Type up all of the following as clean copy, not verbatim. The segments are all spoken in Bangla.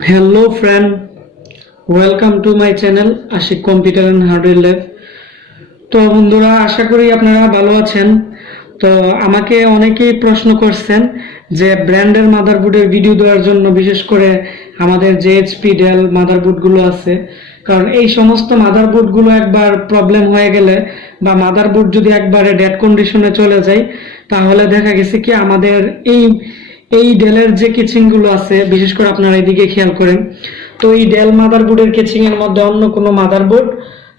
Hello friend, welcome to my channel Ashik Computer and Hardware Lab। তো বন্ধুরা, আশা করি আপনারা ভালো আছেন। তো আমাকে অনেকেই প্রশ্ন করছেন যে ব্র্যান্ডের মাদারবোর্ডের ভিডিও দেওয়ার জন্য, বিশেষ করে আমাদের যে এইচপি ডেল মাদারবোর্ডগুলো আছে, কারণ এই সমস্ত মাদারবোর্ডগুলো একবার প্রবলেম হয়ে গেলে বা মাদারবোর্ড যদি একবারে ডেড কন্ডিশনে চলে যায়, তাহলে দেখা গেছে কি আমাদের এই এই ডেলের যে কেচিংগুলো আছে, বিশেষ করে আপনারা এদিকে খেয়াল করেন, তো এই ডেল মাদারবোর্ডের কেচিং এর মধ্যে অন্য কোনো মাদারবোর্ড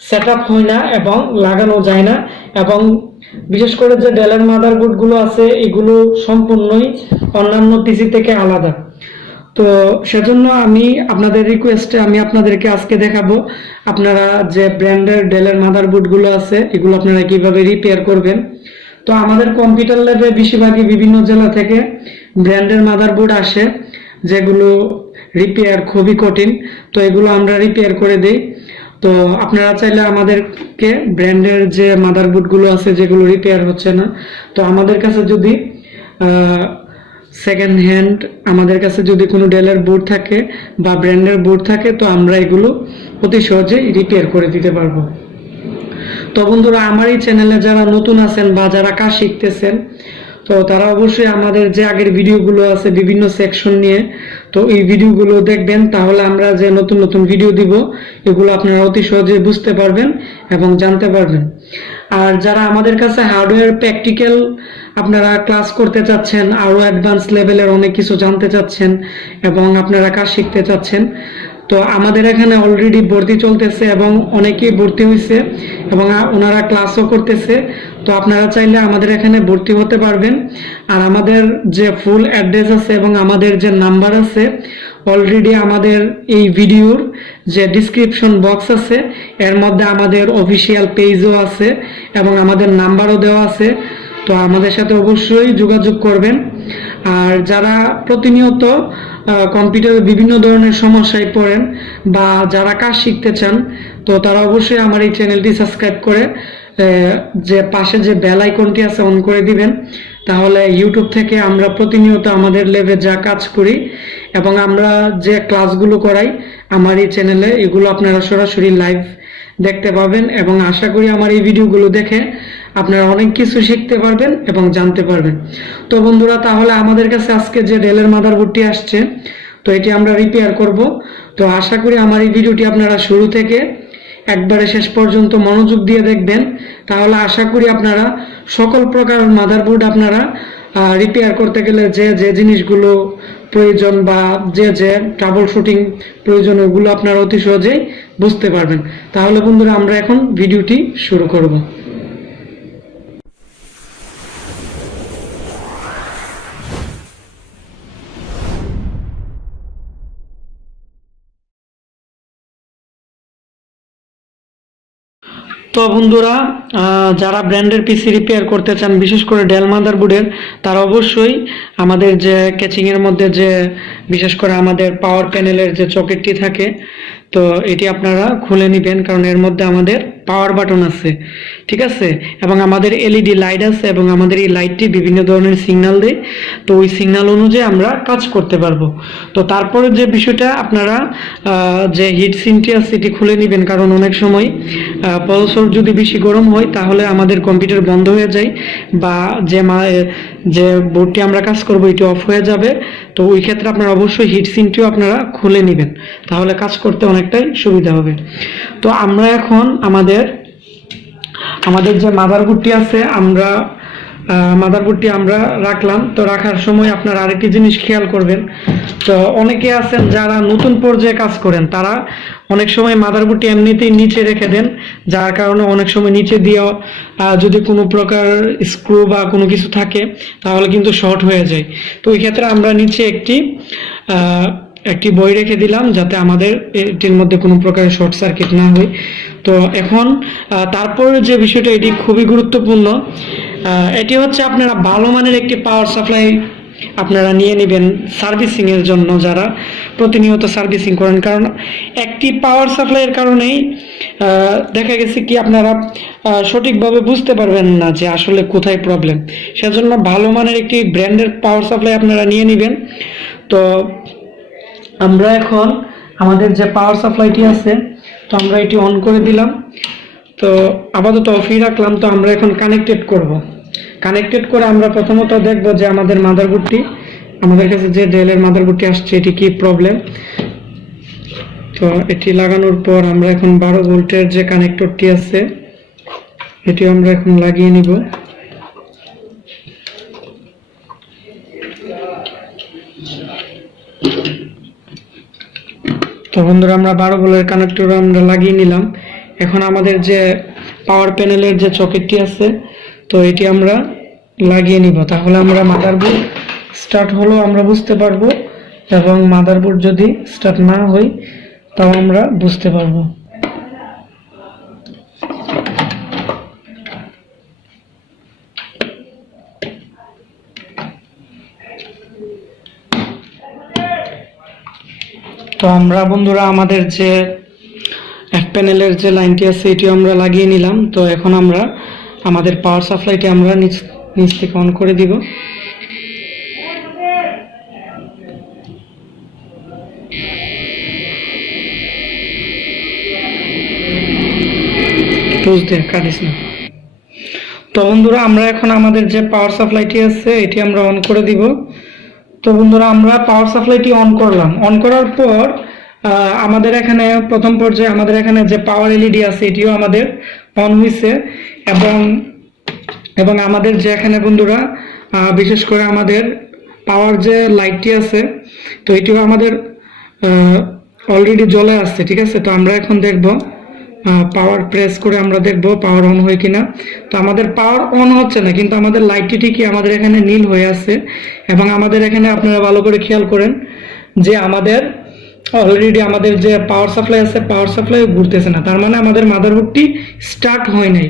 সেট আপ হয় না এবং লাগানো যায় না। এবং বিশেষ করে যে ডেলের মাদারবোর্ড গুলো আছে, এগুলো সম্পূর্ণই অন্যান্য পিসি থেকে আলাদা। তো সেজন্য আমি আপনাদের রিকোয়েস্টে আমি আপনাদেরকে আজকে দেখাবো আপনারা যে ব্র্যান্ডের ডেলের মাদারবোর্ড গুলো আছে, এগুলো আপনারা কিভাবে রিপেয়ার করবেন। তো আমাদের কম্পিউটার ল্যাবে বেশিরভাগই বিভিন্ন জেলা থেকে ব্র্যান্ডের মাদারবোর্ড আসে, যেগুলো রিপেয়ার খুবই কঠিন। তো এগুলো আমরা রিপেয়ার করে দেই। তো আপনারা চাইলে আমাদেরকে ব্র্যান্ডের যে মাদারবোর্ডগুলো আছে যেগুলো রিপেয়ার হচ্ছে না, তো আমাদের কাছে যদি সেকেন্ড হ্যান্ড আমাদের কাছে যদি কোনো ডেলের বোর্ড থাকে বা ব্র্যান্ডের বোর্ড থাকে, তো আমরা এগুলো অতি সহজেই রিপেয়ার করে দিতে পারবো। তো বন্ধুরা, আমার এই চ্যানেলে যারা নতুন আছেন বা যারা কাজ শিখতেছেন, তো তারা অবশ্যই আমাদের যে আগের ভিডিওগুলো আছে বিভিন্ন সেকশন নিয়ে, তো এই ভিডিওগুলো দেখবেন। তাহলে আমরা যে নতুন নতুন ভিডিও দিব, এগুলো আপনারা অতি সহজে বুঝতে পারবেন এবং জানতে পারবেন। আর যারা আমাদের কাছে হার্ডওয়্যার প্র্যাকটিক্যাল আপনারা ক্লাস করতে চাচ্ছেন, আরও অ্যাডভান্স লেভেলের অনেক কিছু জানতে চাচ্ছেন এবং আপনারা কাজ শিখতে চাচ্ছেন, তো আমাদের এখানে অলরেডি ভর্তি চলতেছে এবং অনেকেই ভর্তি হয়েছে এবং ওনারা ক্লাসও করতেছে। তো আপনারা চাইলে আমাদের এখানে ভর্তি হতে পারবেন। আর আমাদের যে ফুল অ্যাড্রেস আছে এবং আমাদের যে নাম্বার আছে, অলরেডি আমাদের এই ভিডিওর যে ডিসক্রিপশন বক্স আছে, এর মধ্যে আমাদের অফিসিয়াল পেজও আছে এবং আমাদের নাম্বারও দেওয়া আছে। তো আমাদের সাথে অবশ্যই যোগাযোগ করবেন। আর যারা প্রতিনিয়ত কম্পিউটারে বিভিন্ন ধরনের সমস্যায় পড়েন বা যারা কাজ শিখতে চান, তো তারা অবশ্যই আমার এই চ্যানেলটি সাবস্ক্রাইব করে যে পাশে যে বেল আইকনটি আছে অন করে দিবেন। তাহলে ইউটিউব থেকে আমরা প্রতিনিয়ত আমাদের ল্যাবে যা কাজ করি এবং আমরা যে ক্লাসগুলো করাই আমার এই চ্যানেলে, এগুলো আপনারা সরাসরি লাইভ দেখতে পাবেন। এবং আশা করি আমার এই ভিডিওগুলো দেখে আপনারা অনেক কিছু শিখতে পারবেন এবং জানতে পারবেন। তো বন্ধুরা, তাহলে আমাদের কাছে আজকে যে ডেলের মাদারবোর্ডটি আসছে, তো এটি আমরা রিপেয়ার করব। তো আশা করি আমার এই ভিডিওটি আপনারা শুরু থেকে একবারে শেষ পর্যন্ত মনোযোগ দিয়ে দেখবেন। তাহলে আশা করি আপনারা সকল প্রকার মাদারবোর্ড আপনারা রিপেয়ার করতে গেলে যে যে জিনিসগুলো প্রয়োজন বা যে যে ট্রাবল শুটিং প্রয়োজন, ওগুলো আপনারা অতি সহজেই বুঝতে পারবেন। তাহলে বন্ধুরা, আমরা এখন ভিডিওটি শুরু করব। তো বন্ধুরা, যারা ব্র্যান্ডের পিসি রিপেয়ার করতে চান, বিশেষ করে ডেল মাদারবোর্ডের, তারা অবশ্যই আমাদের যে কেচিংয়ের মধ্যে যে বিশেষ করে আমাদের পাওয়ার প্যানেলের যে সকেটটি থাকে, তো এটি আপনারা খুলে নেবেন, কারণ এর মধ্যে আমাদের পাওয়ার বাটন আছে, ঠিক আছে, এবং আমাদের এলইডি লাইট আছে এবং আমাদের এই লাইটটি বিভিন্ন ধরনের সিগন্যাল দেয়। তো ওই সিগন্যাল অনুযায়ী আমরা কাজ করতে পারবো। তো তারপরে যে বিষয়টা, আপনারা যে হিট সিনটি আছে এটি খুলে নেবেন, কারণ অনেক সময় প্রসেসর যদি বেশি গরম হয় তাহলে আমাদের কম্পিউটার বন্ধ হয়ে যায় বা যে বোর্ডটি আমরা কাজ করব এটি অফ হয়ে যাবে। তো ওই ক্ষেত্রে আপনারা অবশ্যই হিট সিনটিও আপনারা খুলে নেবেন, তাহলে কাজ করতে অনেকটাই সুবিধা হবে। তো আমরা এখন আমাদের যে মাদারবোর্ডটি আছে, মাদারবোর্ডটি আমরা রাখলাম। তো রাখার সময় আপনারা আরেকটি জিনিস খেয়াল করবেন। তো অনেকে আছেন যারা নতুন পর্যায়ে কাজ করেন, তারা অনেক সময় মাদারবোর্ডটি এমনিতেই নিচে রেখে দেন, যার কারণে অনেক সময় নিচে দিয়ে যদি কোনো প্রকার স্ক্রু বা কোনো কিছু থাকে তাহলে কিন্তু শর্ট হয়ে যায়। তো ওই ক্ষেত্রে আমরা নিচে একটি বই রেখে দিলাম, যাতে আমাদের এটির মধ্যে কোনো প্রকার শর্ট সার্কিট না হয়। তো এখন তারপরে যে বিষয়টা, এটি খুবই গুরুত্বপূর্ণ। এটি হচ্ছে আপনারা ভালো মানের একটি পাওয়ার সাপ্লাই আপনারা নিয়ে নেবেন সার্ভিসিং এর জন্য, যারা প্রতিনিয়ত সার্ভিসিং করেন। কারণ একটি পাওয়ার সাপ্লাইয়ের কারণেই দেখা গেছে কি আপনারা সঠিকভাবে বুঝতে পারবেন না যে আসলে কোথায় প্রবলেম। সেজন্য ভালো মানের একটি ব্র্যান্ডের পাওয়ার সাপ্লাই আপনারা নিয়ে নেবেন। তো আমরা এখন আমাদের যে পাওয়ার সাপ্লাইটি আছে, তো আমরা এটি অন করে দিলাম। তো আপাতত অফই রাখলাম। তো আমরা এখন কানেক্টেড করব। কানেক্টেড করে আমরা প্রথমত দেখব যে আমাদের মাদারবোর্ডটি, আমাদের কাছে যে ডেলের মাদারবোর্ডটি আসছে এটি কি প্রবলেম। তো এটি লাগানোর পর আমরা এখন 12 ভোল্টের যে কানেক্টরটি আছে এটি আমরা এখন লাগিয়ে নিব। তো বন্ধুরা আমরা 12 ভোল্টের কানেক্টর আমরা লাগিয়ে নিলাম। এখন আমাদের যে পাওয়ার প্যানেলের যে সকেটটি আছে, তো এটি আমরা লাগিয়ে নিব। তাহলে আমরা মাদারবোর্ড স্টার্ট হলো আমরা বুঝতে পারবো, এবং মাদারবোর্ড যদি স্টার্ট না হয় তাও আমরা বুঝতে পারবো। তো আমরা বন্ধুরা আমাদের যে এক প্যানেলের যে লাইনটি আছে এটি আমরা লাগিয়ে নিলাম। তো এখন আমরা আমাদের পাওয়ার সাপ্লাইটি আমরা নিচ থেকে অন করে দিব। তো বন্ধুরা আমরা এখন আমাদের যে পাওয়ার সাপ্লাইটি আছে এটি আমরা অন করে দিব। তো বন্ধুরা আমরা পাওয়ার সাপ্লাইটি অন করলাম। অন করার পর আমাদের এখানে প্রথম পর্যায়ে আমাদের এখানে যে পাওয়ার এলইডি আছে এটিও আমাদের অন হয়েছে, এবং আমাদের যে এখানে বন্ধুরা বিশেষ করে আমাদের পাওয়ার যে লাইটটি আছে তো এটিও আমাদের অলরেডি জ্বলে আসছে। ঠিক আছে, তো আমরা এখন দেখব পাওয়ার প্রেস করে আমরা দেখব পাওয়ার অন হয় কিনা। তো আমাদের পাওয়ার অন হচ্ছে না, কিন্তু আমাদের লাইটটি ঠিকই আমাদের এখানে নীল হয়ে আছে। এবং আমাদের এখানে আপনারা ভালো করে খেয়াল করেন যে আমাদের অলরেডি আমাদের যে পাওয়ার সাপ্লাই আছে পাওয়ার সাপ্লাই ঘুরতেছে না, তার মানে আমাদের মাদারবোর্ডটি স্টার্ট হয় নাই।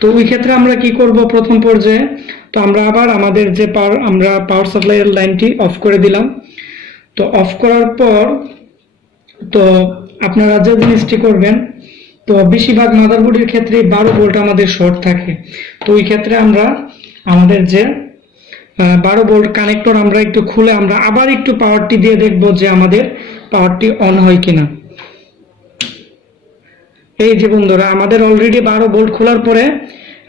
তো ওই ক্ষেত্রে আমরা কি করব, প্রথম পর্যায়ে তো আমরা আবার আমাদের যে পাওয়ার সাপ্লাইয়ের লাইনটি অফ করে দিলাম। তো অফ করার পর তো আপনারা যে জিনিসটি করবেন, তো বেশিরভাগ মাদারবোর্ডের ক্ষেত্রে 12 ভোল্ট আমাদের শর্ট থাকে। তো ওই ক্ষেত্রে আমরা আমাদের যে 12 ভোল্ট কানেক্টর আমরা একটু খুলে আমরা আবার একটু পাওয়ারটি দিয়ে দেখব যে আমাদের পাওয়ারটি অন হয় কিনা। এই যে বন্ধুরা আমাদের অলরেডি 12 ভোল্ট খোলার পরে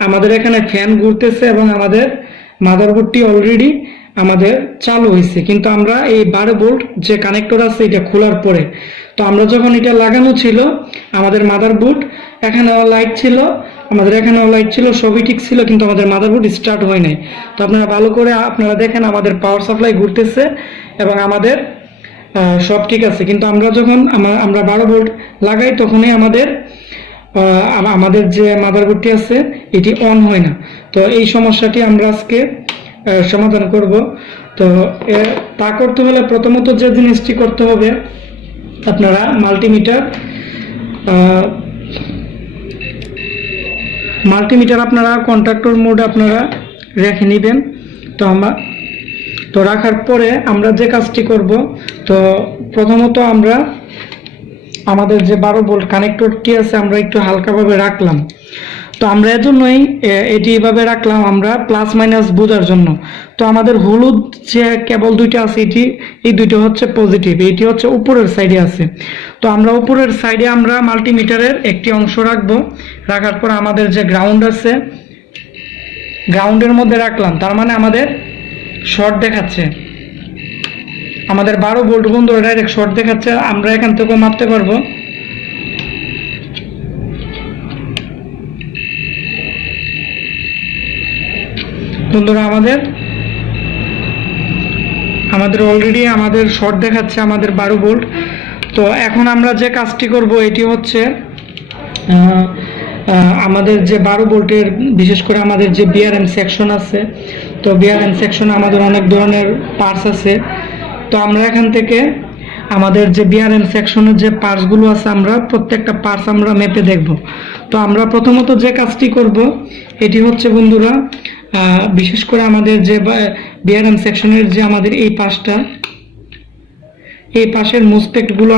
আমাদের এখানে ফ্যান ঘুরতেছে এবং আমাদের মাদারবোর্ডটি অলরেডি আমাদের চালু হয়েছে। কিন্তু আমরা এই 12 ভোল্ট যে কানেক্টর আছে এটা খোলার পরে, তো আমরা যখন এটা লাগানো ছিল আমাদের মাদারবোর্ড এখানেও লাইট ছিল, আমাদের এখানেও লাইট ছিল, সবই ঠিক ছিল, কিন্তু আমাদের মাদারবোর্ড স্টার্ট হয় নাই। তো আপনারা ভালো করে আপনারা দেখেন আমাদের পাওয়ার সাপ্লাই ঘুরতেছে এবং আমাদের সব ঠিক আছে। কিন্তু আমরা যখন আমরা 12 ভোল্ট লাগাই তখনই আমাদের যে মাদারবোর্ডটি আছে এটি অন হয় না। তো এই সমস্যাটি আমরা আজকে সমাধান করব। তো তা করতে হলে প্রথমত যে জিনিসটি করতে হবে, আপনারা মাল্টিমিটার আপনারা কন্ট্যাক্টর মোড আপনারা রেখে নেবেন। তো রাখার পরে আমরা যে কাজটি করব, তো প্রথমত আমরা আমাদের যে 12 ভোল্ট কানেক্টরটি আছে আমরা একটু হালকাভাবে রাখলাম। তো আমরা এজন্যই এটি এইভাবে রাখলাম, আমরা প্লাস মাইনাস বোঝার জন্য। তো আমাদের হলুদ যে কেবল দুইটা আছে এই দুইটা হচ্ছে পজিটিভ, এটি হচ্ছে উপরের সাইডে আছে। তো আমরা উপরের সাইডে আমরা মাল্টিমিটারের একটি অংশ রাখবো। রাখার পর আমাদের যে গ্রাউন্ড আছে গ্রাউন্ডের মধ্যে রাখলাম, তার মানে আমাদের শর্ট দেখাচ্ছে, আমাদের 12 ভোল্ট বন্ধু ডাইরেক্ট শর্ট দেখাচ্ছে। আমরা এখান থেকেও মাপতে পারবো। বন্ধুরা আমাদের অলরেডি আমাদের শর্ট দেখাচ্ছে আমাদের 12 ভোল্ট। তো এখন আমরা যে কাজটি করব এটি হচ্ছে আমাদের যে 12 ভোল্টের বিশেষ করে আমাদের যে বিআরএম সেকশন আছে, তো বিআরএম সেকশনে আমাদের অনেক ধরনের পার্টস আছে। তো আমরা এখান থেকে আমাদের যে বিআরএম সেকশনের যে পার্টসগুলো আছে আমরা প্রত্যেকটা পার্টস আমরা মেপে দেখব। তো আমরা প্রথমত যে কাজটি করব এটি হচ্ছে বন্ধুরা বিশেষ করে আমাদের যে বিআরএম সেকশনের যে আমাদের এই পাশটা, এই পাশের মোসপেক্টগুলো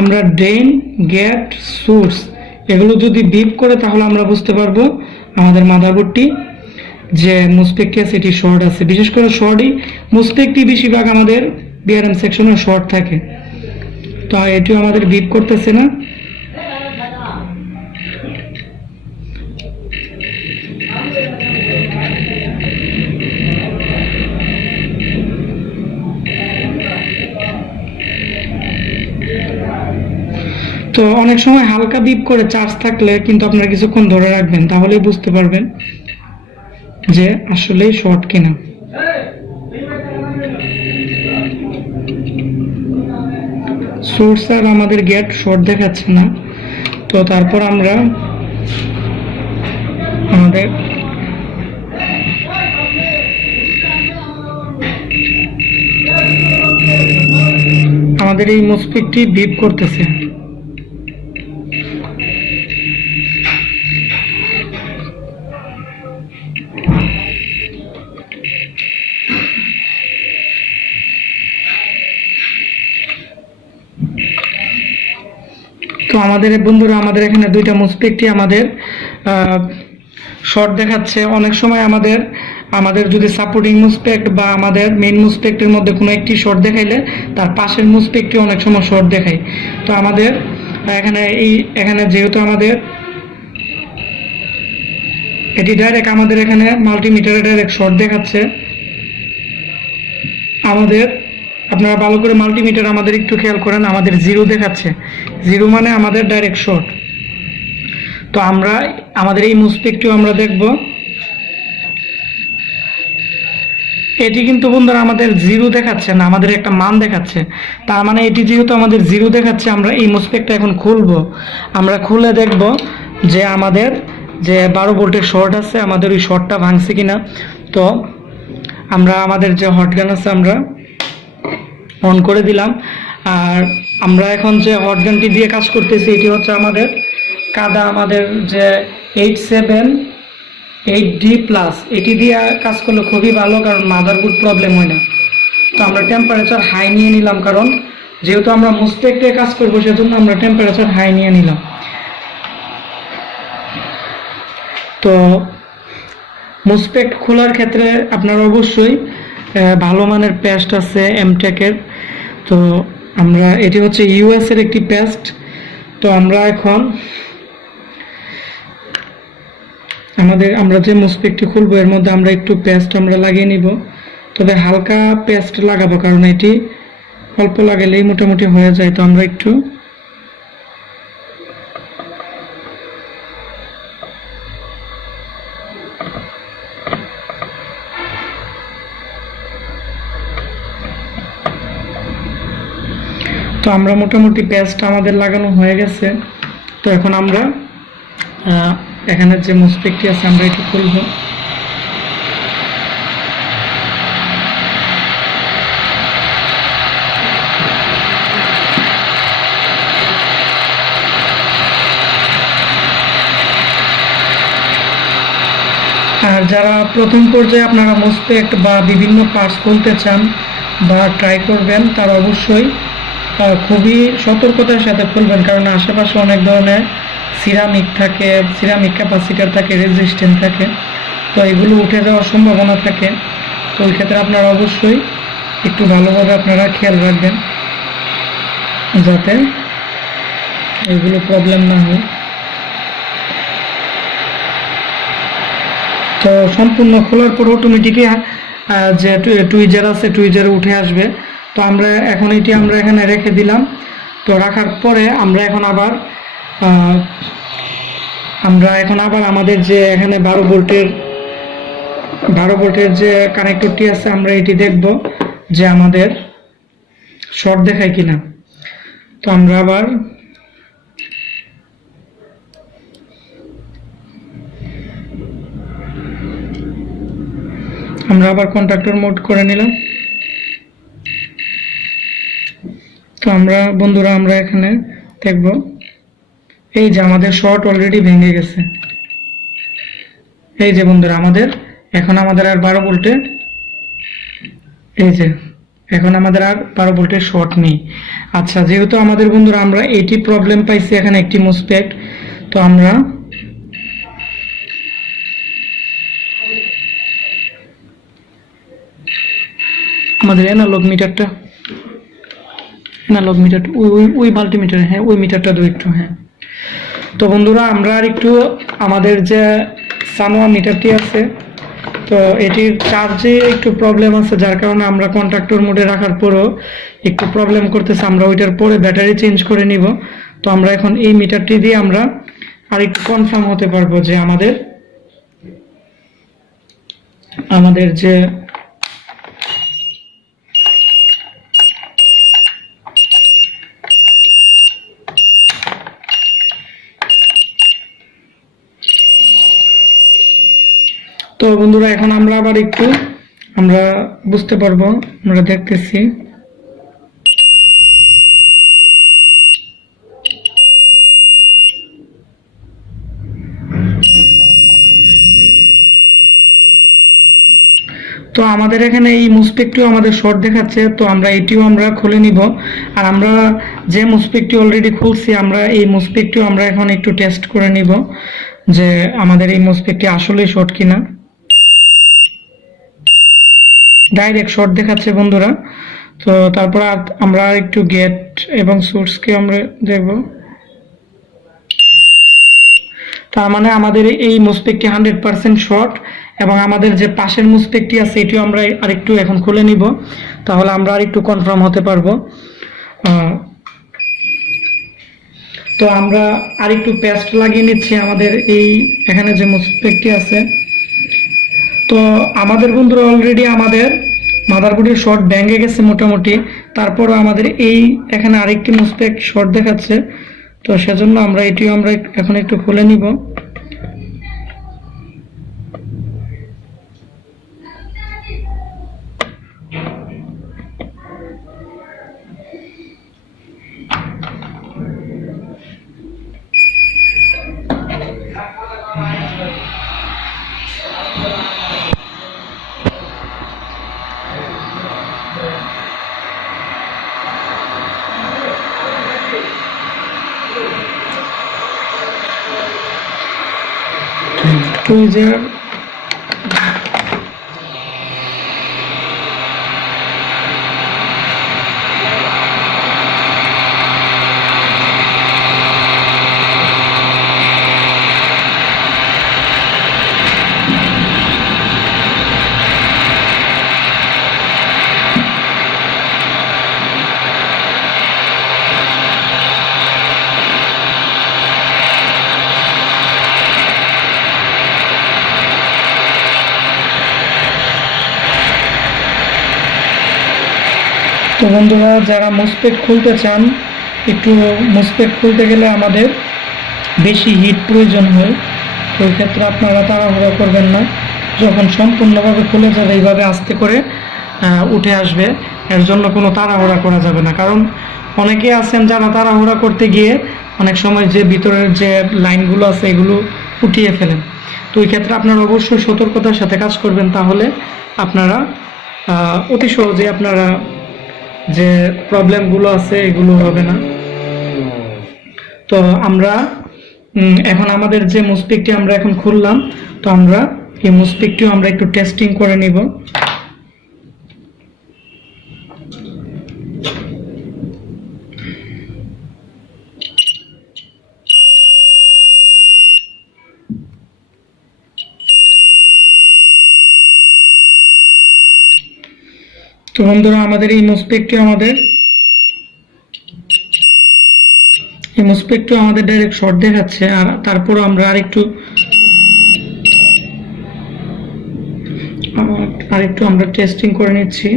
আমরা ড্রেন, গেট, সোর্স এগুলো যদি বিপ করে তাহলে আমরা বুঝতে পারবো আমাদের মাদারবোর্ডটি যে মোসপেক্টটি আছে এটি শর্ট আছে। বিশেষ করে শর্টই মোসপেক্টটি বেশিরভাগ আমাদের বিআরএম সেকশনে শর্ট থাকে। তো এটিও আমাদের বিপ করতেছে না। তো অনেক সময় হালকা বিপ করে চার্জ থাকলে কিন্তু আপনারা কিছুক্ষণ ধরে রাখবেন, তাহলেই বুঝতে পারবেন যে আসলেই শর্ট কিনা। সোর্স আর আমাদের গেট শর্ট দেখাচ্ছে না। তো তারপর আমরা আমাদের এই মুসফিটটি বিপ করতেছে। তো আমাদের বন্ধুরা, আমাদের এখানে দুইটা মুসফিটই আমাদের শর্ট দেখাচ্ছে। অনেক সময় আমাদের যদি সাপোর্টিং মুসপেক্ট বা আমাদের মেইন মুসপেক্টের মধ্যে কোনো একটি শর্ট দেখাইলে তার পাশের মুসপেক্টটি অনেক সময় শর্ট দেখায়। তো আমাদের এখানে যেহেতু আমাদের এটি ডাইরেক্ট আমাদের এখানে মাল্টিমিটারে ডাইরেক্ট শর্ট দেখাচ্ছে। আপনারা ভালো করে মাল্টিমিটার আমাদের একটু খেয়াল করেন, আমাদের জিরো দেখাচ্ছে। জিরো মানে আমাদের ডাইরেক্ট শর্ট। তো আমাদের এই মুসপেক্টটিও আমরা দেখব। এটি কিন্তু বন্ধুরা আমাদের জিরো দেখাচ্ছে না, আমাদের একটা মান দেখাচ্ছে। তার মানে এটি যেহেতু আমাদের জিরো দেখাচ্ছে, আমরা এই মুসপেক্টটা এখন খুলবো। আমরা খুলে দেখব যে আমাদের যে 12 ভোল্টের শর্ট আছে, আমাদের ওই শর্টটা ভাঙছে কিনা। তো আমাদের যে হটগান আছে আমরা অন করে দিলাম। আর আমরা এখন যে হটগানটি দিয়ে কাজ করতেছি এটি হচ্ছে আমাদের কাদা, আমাদের যে 878D+, এটি দিয়ে কাজ করলে খুবই ভালো, কারণ মাদারবোর্ড প্রবলেম হয় না। তো আমরা টেম্পারেচার হাই নিয়ে নিলাম, কারণ যেহেতু আমরা মুসপেক্টে কাজ করবো সেজন্য আমরা টেম্পারেচার হাই নিয়ে নিলাম। তো মুসপেক্ট খোলার ক্ষেত্রে আপনারা অবশ্যই ভালো মানের পেস্ট আছে এমটেকের। তো এটি হচ্ছে ইউএস এর একটি পেস্ট। তো আমরা এখন আমরা যে মুসপেক্টটি খুলবো এর মধ্যে আমরা একটু পেস্ট আমরা লাগিয়ে নিব। তবে হালকা পেস্ট লাগাবো, কারণ এটি অল্প লাগালেই মোটামুটি হয়ে যায়। তো আমরা একটু মোটামুটি পেস্ট আমাদের লাগানো হয়ে গেছে। তো এখন আমরা এখানে যে মুসপেক্টটি আছে আমরা এটি খুলব। আর যারা প্রথম পর্যায়ে আপনারা মুসপেক্ট বা বিভিন্ন পার্টস খুলতে চান বা ট্রাই করবেন, তারা অবশ্যই খুবই সতর্কতার সাথে খুলবেন, কারণ আশেপাশে অনেক ধরনের সিরামিক থাকে, সিরামিক ক্যাপাসিটার থাকে, রেজিস্ট্যান্ট থাকে। তো এগুলো উঠে যাওয়ার সম্ভাবনা থাকে। তো ওই ক্ষেত্রে আপনারা অবশ্যই একটু ভালোভাবে আপনারা খেয়াল রাখবেন যাতে এগুলো প্রবলেম না হয়। তো সম্পূর্ণ খোলার পর অটোমেটিকই যে টুইজার আছে টুইজারে উঠে আসবে। তো আমরা এখানে রেখে দিলাম। তো রাখার পরে আমরা এখন আবার আমাদের যে এখানে 12 ভোল্টের যে কানেক্টরটি আছে আমরা এটি দেখব যে আমাদের শর্ট দেখায় কিনা। তো আমরা আবার কন্ট্যাক্টর মোড করে নিলাম। তো বন্ধুরা আমরা এখানে দেখব এই যে আমাদের শর্ট অলরেডি ভেঙে গেছে। এই যে বন্ধুরা এখন আমাদের আর 12 ভোল্টের এখন আমাদের আর 12 ভোল্টের শর্ট নেই। আচ্ছা, যেহেতু আমাদের বন্ধুরা আমরা এইটি প্রবলেম পাইছি এখানে একটি মুসপেক্ট, তো আমরা আমাদের অ্যানালগ মিটারটা অ্যানালগ মিটার, ওই মাল্টিমিটার, হ্যাঁ ওই মিটারটা দাও একটু। হ্যাঁ, তো বন্ধুরা আমরা আর একটু আমাদের যে সানোয়া মিটারটি আছে, তো এটির চার্জে একটু প্রবলেম আছে, যার কারণে আমরা কন্ট্রাক্টর মোডে রাখার পরও একটু প্রবলেম করতেছে। আমরা ওইটার পরে ব্যাটারি চেঞ্জ করে নিব। তো আমরা এখন এই মিটারটি দিয়ে আমরা আর একটু কনফার্ম হতে পারবো যে আমাদের যে তো বন্ধুরা এখন আমরা আবার একটু আমরা বুঝতে পারবো, আমরা দেখতেছি। তো আমাদের এখানে এই মুসপেকটিও আমাদের শর্ট দেখাচ্ছে, তো আমরা এটিও আমরা খুলে নিব। আর আমরা যে মুসপেকটি অলরেডি খুলছি, আমরা এই মুসপেকটিও আমরা এখন একটু টেস্ট করে নিব যে আমাদের এই মুসপেকটি আসলে শর্ট কিনা। ডাইরেক্ট শর্ট দেখাচ্ছে বন্ধুরা। তো তারপর আমরা একটু গেট এবং সোর্সকে আমরা দেখব। তার মানে আমাদের এই মুসপেকটি 100% শর্ট, এবং আমাদের যে পাশের মুসপেকটি আছে এটিও আমরা আরেকটু এখন খুলে নিব, তাহলে আমরা আরেকটু কনফার্ম হতে পারবো। তো আমরা আরেকটু পেস্ট লাগিয়ে নিচ্ছি আমাদের এই এখানে যে মুসপেকটি আছে। তো আমাদের বন্ধুরা অলরেডি আমাদের মাদারবোর্ডের শর্ট ভেঙে গেছে মোটামুটি, তারপরও আমাদের এই এখানে আরেকটি মুসপেক শর্ট দেখাচ্ছে। তো সেজন্য আমরা এটিও আমরা এখন একটু খুলে নিব। ওই যে তো বন্ধুরা যারা মুসপেক খুলতে চান, একটু মুসপেক খুলতে গেলে আমাদের বেশি হিট প্রয়োজন হয়। তো ওই ক্ষেত্রে আপনারা তাড়াহুড়ো করবেন না, যখন সম্পূর্ণভাবে খুলে যাবে এইভাবে আস্তে করে উঠে আসবে। এর জন্য কোনো তাড়াহুড়া করা যাবে না, কারণ অনেকে আছেন যারা তাড়াহুড়া করতে গিয়ে অনেক সময় যে ভিতরের যে লাইনগুলো আছে এগুলো উঠিয়ে ফেলেন। তো ওই ক্ষেত্রে আপনারা অবশ্যই সতর্কতার সাথে কাজ করবেন, তাহলে আপনারা অতি সহজে আপনারা যে প্রবলেমগুলো আছে এগুলো হবে না। তো আমরা এখন আমাদের যে মুসপিকটি আমরা এখন খুললাম, তো আমরা এই মুসপিকটিও আমরা একটু টেস্টিং করে নিব। তো বন্ধুরা আমাদের এই মুসপেকটিও আমাদের ডাইরেক্ট শর্ট দেখাচ্ছে, আর তারপর আমরা আরেকটু আমরা টেস্টিং করে নিচ্ছি,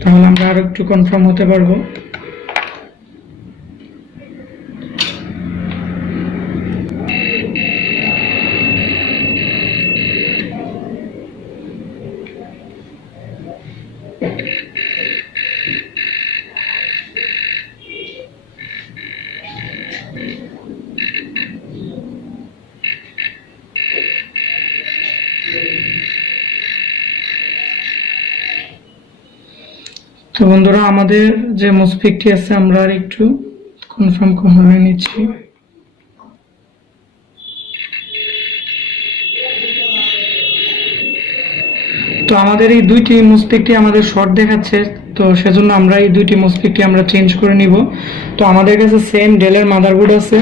তাহলে আমরা আরেকটু কনফার্ম হতে পারবো। তো বন্ধুরা আমাদের যে মুসপিকটি আছে আমরা আর একটু কনফার্ম করে নিচ্ছি। তো তো আমাদের এই দুইটি মুসপিকটি আমাদের শর্ট দেখাচ্ছে, তো সেজন্য আমরা এই দুইটি মুসপিকটি আমরা চেঞ্জ করে নিব। তো আমাদের কাছে সেম ডেলের মাদারবোর্ড আছে,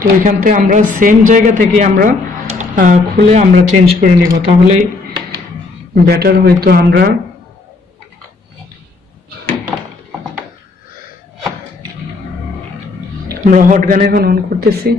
তো এখান থেকে আমরা সেম জায়গা থেকে আমরা খুলে আমরা চেঞ্জ করে নিব, তাহলে বেটার হয়তো। আমরা হট গান এখন অন করতেছি।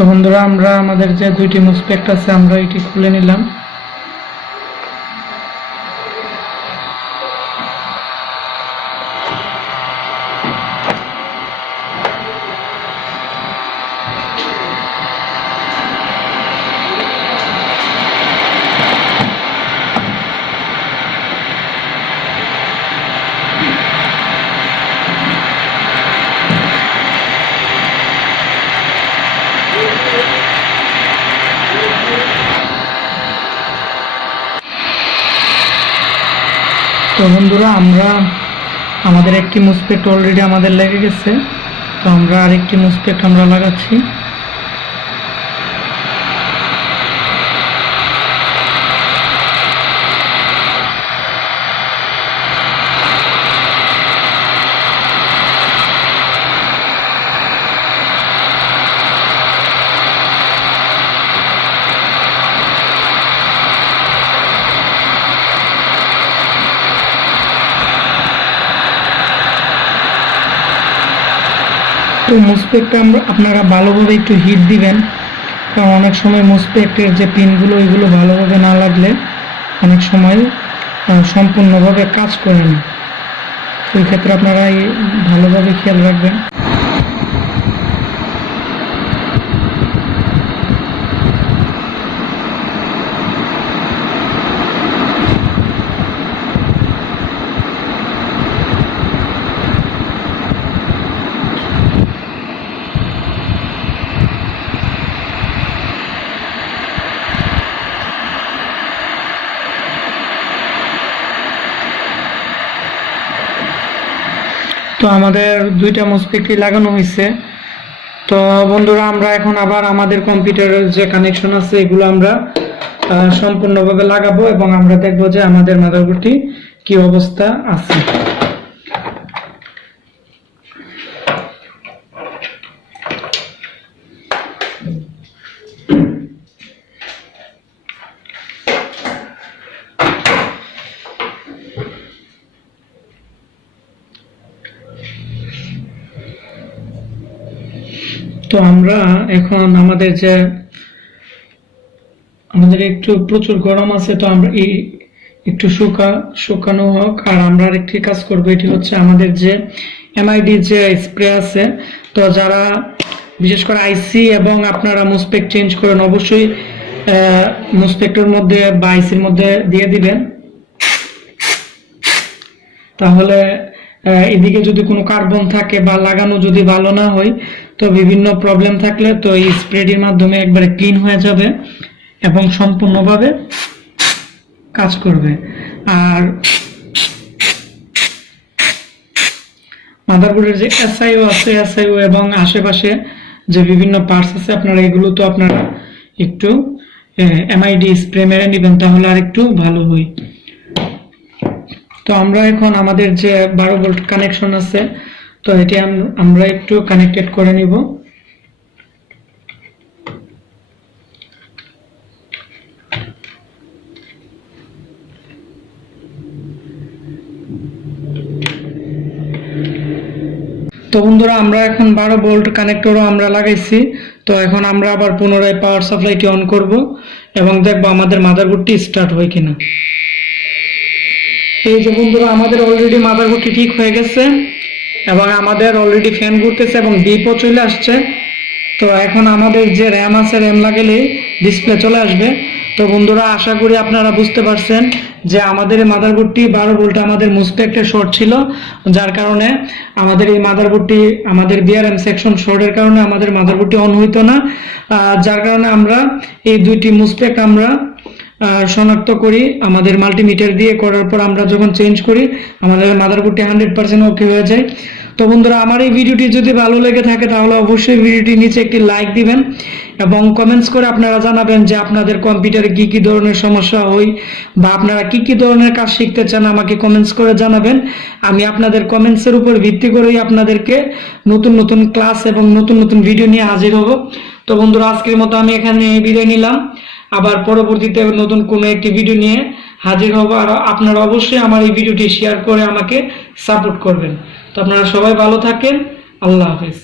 তো বন্ধুরা, আমরা আমাদের যে দুইটি মুসপেক্ট আছে আমরা এটি খুলে নিলাম। তো বন্ধুরা, আমাদের একটি মুসপেক্ট অলরেডি আমাদের লেগে গেছে, তো আমরা আরেকটি মুসপেক্ট আমরা লাগাচ্ছি। তো মুসপেক্টটা আপনারা ভালোভাবে একটু হিট দিবেন, কারণ অনেক সময় মুসপেক্টের যে পিনগুলো ওইগুলো ভালোভাবে না লাগলে অনেক সময় সম্পূর্ণভাবে কাজ করে না। সেই ক্ষেত্রে আপনারা ভালোভাবে খেয়াল রাখবেন। তো আমাদের দুইটা মুসপিকই লাগানো হয়েছে। তো বন্ধুরা, আমরা এখন আবার আমাদের কম্পিউটারের যে কানেকশন আছে এগুলো আমরা সম্পূর্ণভাবে লাগাবো এবং আমরা দেখবো যে আমাদের মাদারবোর্ডটি কি অবস্থা আছে। তো আমরা এখন আমাদের একটু প্রচুর গরম আছে, তো আমরা একটু শুকানো হোক। আর আমরা আরেকটি কাজ করব, এটি হচ্ছে আমাদের যে এমআইডি যে স্প্রে আছে। তো যারা বিশেষ করে আইসি এবং আপনারা মুসপেক্ট চেঞ্জ করেন, অবশ্যই মুসপেক্টের মধ্যে বা আইসির মধ্যে দিয়ে দিবেন, তাহলে এদিকে যদি কোনো কার্বন থাকে বা লাগানো যদি ভালো না হয়, তো বিভিন্ন প্রবলেম থাকলে তো এই স্প্রেটির মাধ্যমে একবারে ক্লিন হয়ে যাবে এবং সম্পূর্ণভাবে কাজ করবে। আর মাদারবোর্ডের যে এসআইও আছে, এসআইও এবং আশেপাশে যে বিভিন্ন পার্টস আছে, আপনারা এগুলো তো আপনারা একটু এমআইডি স্প্রে মেরে নেবেন, তাহলে আর একটু ভালো হয়। তো আমরা এখন আমাদের যে 12 ভোল্ট কানেকশন আছে, তো এটি আমরা একটু কানেক্টেড করে নিব। তো বন্ধুরা আমরা এখন 12 ভোল্ট কানেক্টরও আমরা লাগাইছি। তো এখন আমরা আবার পুনরায় পাওয়ার সাপ্লাইটি অন করব এবং দেখব আমাদের মাদারবোর্ডটি স্টার্ট হয় কিনা। এই যে বন্ধুরা আমাদের অলরেডি মাদারবোর্ডটি ঠিক হয়ে গেছে এবং আমাদের অলরেডি ফ্যান ঘুরতেছে এবং বিপও চলে আসছে। তো এখন আমাদের যে র্যাম আছে, র্যাম লাগালে ডিসপ্লে চলে আসবে। তো বন্ধুরা আশা করি আপনারা বুঝতে পারছেন যে আমাদের এই মাদারবোর্ডটি 12 ভোল্ট আমাদের মুসপেক্টে শর্ট ছিল, যার কারণে আমাদের এই মাদারবোর্ডটি আমাদের বিআরএম সেকশন শর্টের কারণে আমাদের মাদারবোর্ডটি অন হইতো না। যার কারণে আমরা এই দুইটি মুসপেক্ট আমরা শনাক্ত করি আমাদের মাল্টিমিটার দিয়ে, করার পর আমরা যখন চেঞ্জ করি আমাদের মাদারবোর্ডটি 100% ওকে হয়ে যায়। তো বন্ধুরা আমার এই ভিডিওটি যদি ভালো লেগে থাকে তাহলে অবশ্যই ভিডিওটি নিচে একটি লাইক দিবেন এবং কমেন্টস করে আপনারা জানাবেন যে আপনাদের কম্পিউটারে কি কি ধরনের সমস্যা হয় বা আপনারা কি কি ধরনের কাজ শিখতে চান, আমাকে কমেন্টস করে জানাবেন। আমি আপনাদের কমেন্টসের উপর ভিত্তি করেই আপনাদেরকে নতুন নতুন ক্লাস এবং নতুন নতুন ভিডিও নিয়ে হাজির হব। তো বন্ধুরা আজকের মতো আমি এখানে বিদায় নিলাম, আবার পরবর্তীতে নতুন কোনো একটি ভিডিও নিয়ে হাজির হব। আর আপনারা অবশ্যই আমার এই ভিডিওটি শেয়ার করে আমাকে সাপোর্ট করবেন। তো আপনারা সবাই ভালো থাকেন, আল্লাহ হাফেজ।